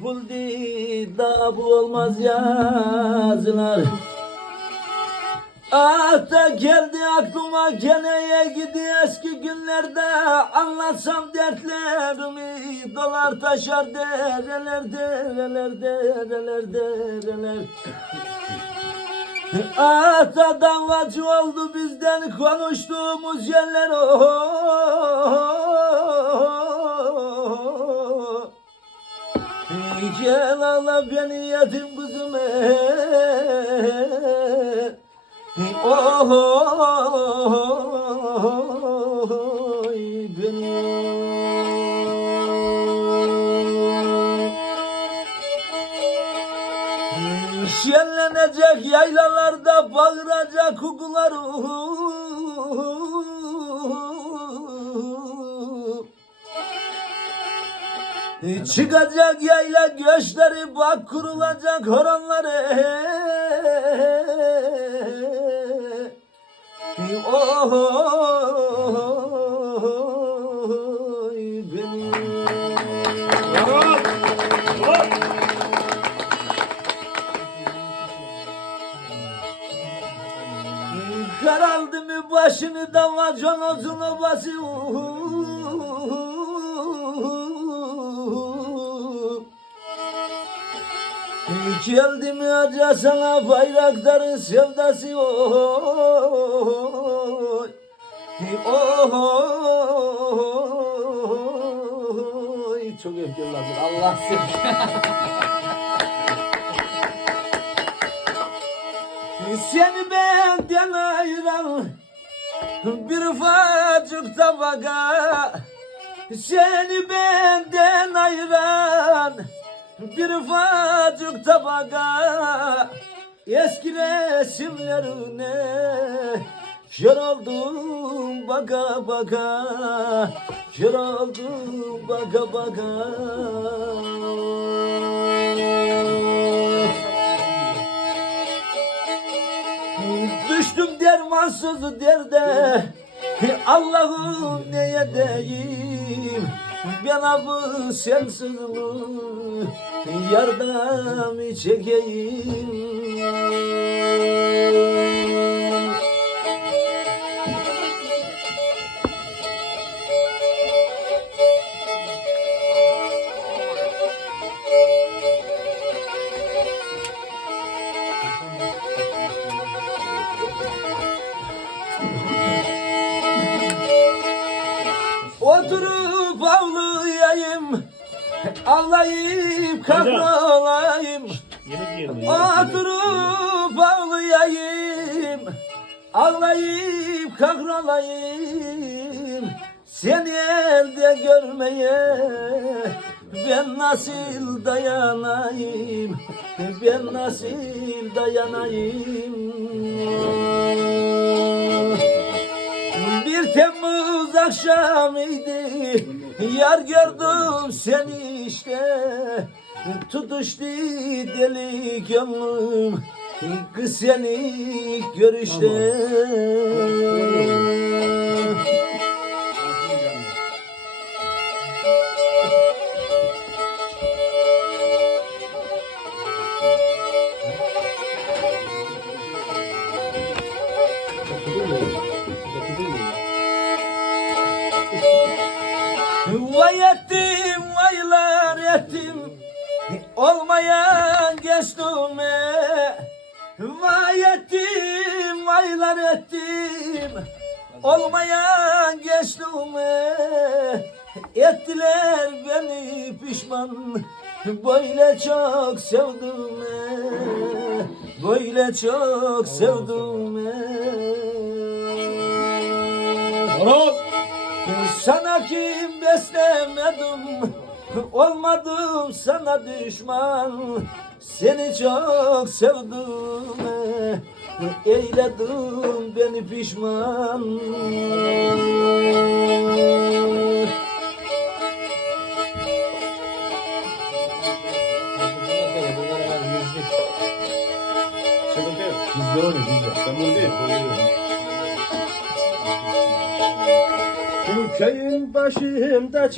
buldu da bu olmaz yazılar. Ah da geldi aklıma geneye gidi eski günlerde Anlatsam dertlerimi dolar taşar dereler dereler dereler dereler Ah da davacı oldu bizden konuştuğumuz yerler oh. Gel ağla beni yetim kızım Oy beni Şenlenecek yaylalarda bağıracak kukular Çıkacak yayla göçleri bak kurulacak horonları. Oy benim Karaldı mı başını damacon ozun obası Geldi mi acı sana bayrakların sevdası? Oy. Oy. Çok öfkelidir Allah seni. Seni benden ayıran bir ufacık tabaka Seni benden ayıran bir ufacık tabaka Eski resimlerine Kör oldum baka baka Kör oldum baka baka Düştüm dermansız derde Allah'ım neye deyim Ben abı sensiz mi Yardım çekeyim. Oturup ağlayayım Ağlayıp kahrolayım. Oturup ağlayayım Ağlayıp kahrolayım. Seni elde görmeye Ben nasıl dayanayım? Ben nasıl dayanayım Temmuz akşamıydı. Yar gördüm seni işte. Tutuştu deli gönlüm Kız seni görüşte Vay ettim vaylar ettim Olmayan geçtiğime Vay ettim vaylar ettim Olmayan geçtiğime Ettiler beni pişman. Böyle çok sevdim Böyle çok sevdim Horoz! Sana kim beslemedim Olmadım sana düşman Seni çok sevdim Eyledim beni pişman. Bizde öyle bizde. Sen bunu değil. Köyün başında